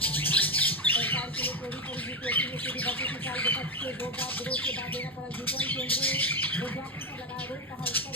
सरकार के लिए चोरी पर जीत होती है सीधी बसों की चाल विपक्ष के दो बार विरोध के बाद देना पड़ा जीवन केंद्रीय विज्ञापन पर लगाया रोक कहा